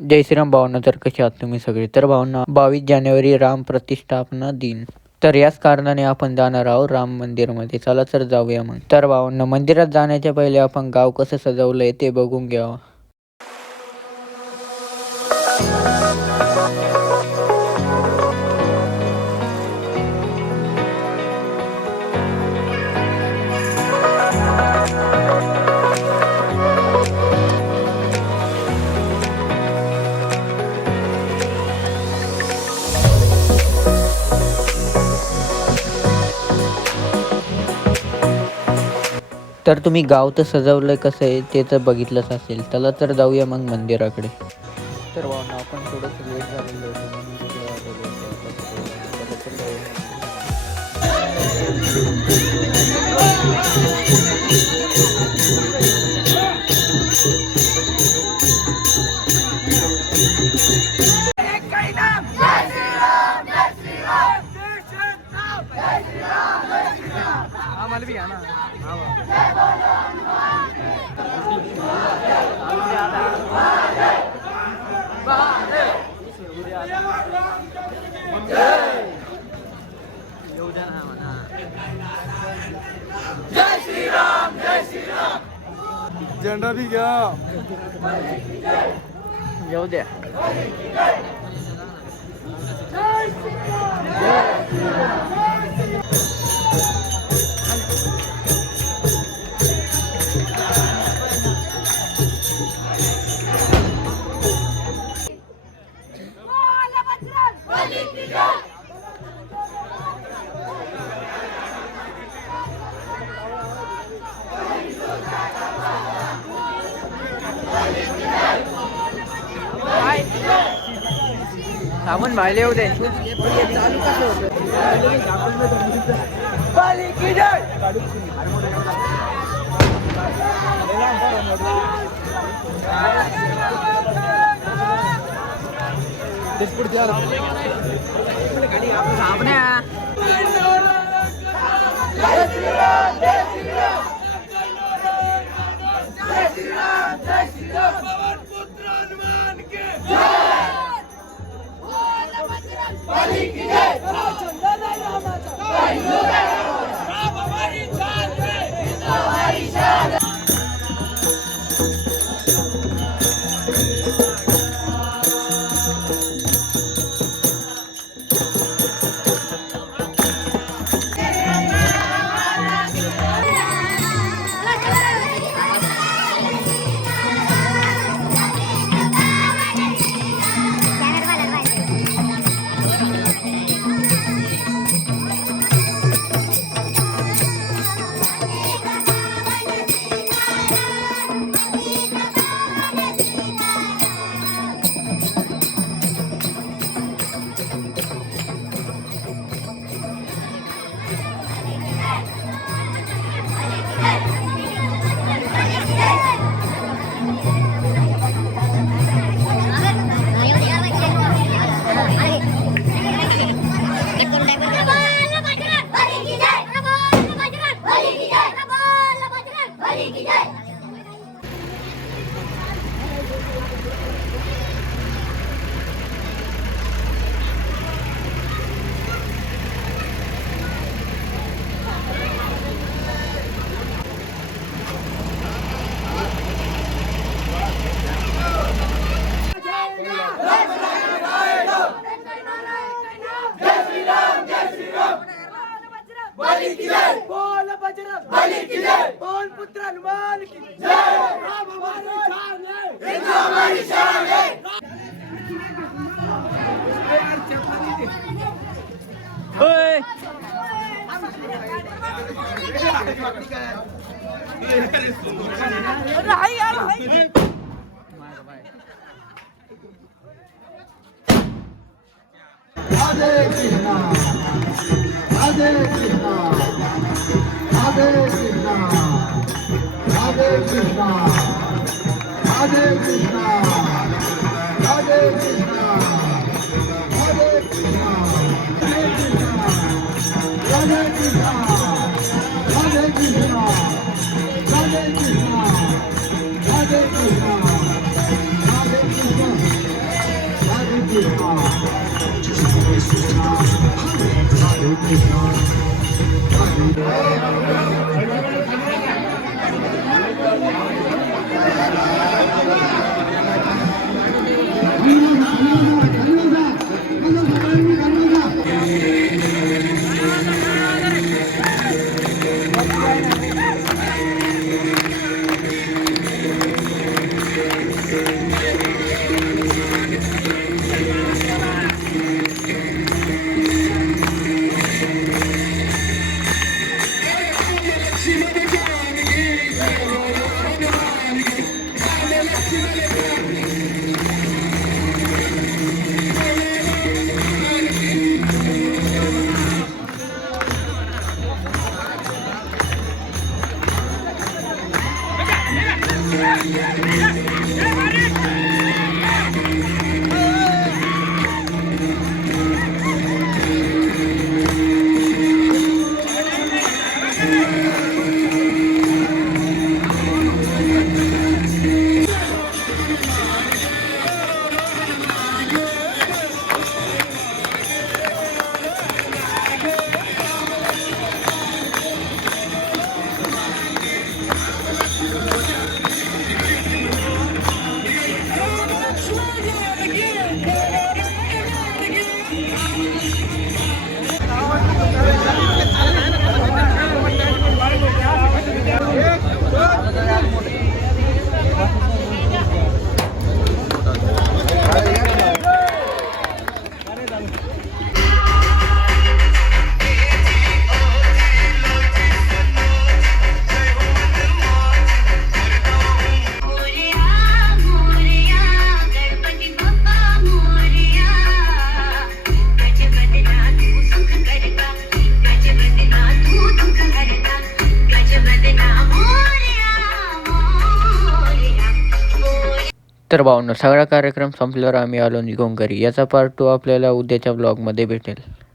जय श्रीराम भावना. तर कसे आहात तुम्ही सगळे? तर भावना 22 जानेवारी राम प्रतिष्ठापना दिन. तर याच कारणाने आपण जाणार आहोत राम मंदिरमध्ये. चला तर जाऊया मग. तर भावना मंदिरात जाण्याच्या पहिले आपण गाव कसं सजवलंय ते बघून घ्यावं. तर तुम्ही गाव तर सजवलंय कसं आहे ते तर बघितलंच असेल. चला तर जाऊया मग मंदिराकडे. तर भावना आपण थोडंसं लेट झालेलं होतं म्हणून तिथे आलेलो होतो. चला तर जाऊया. आम्हाला बी घ्या ना. जय श्रीराम जय श्रीराम. झेंडा भी घ्या. येऊ द्या. साबण भाईले येऊ दे. चालू कसं होतं? बोल बजरंग बली की जय. बोल पुत्र हनुमान की जय. राम हमारी शान है. हिंदू हमारी शान है. ओए हाय यार हाय. राधे कृष्णा राधे कृष्णा राधे कृष्णा राधे कृष्णा राधे कृष्णा राधे कृष्णा राधे कृष्णा राधे कृष्णा राधे कृष्णा राधे कृष्णा राधे कृष्णा राधे कृष्णा तर भावांनो, सगळा कार्यक्रम संपल्यावर आम्ही आलो निघून घरी. याचा पार्ट 2 आपल्याला उद्याच्या ब्लॉगमध्ये भेटेल.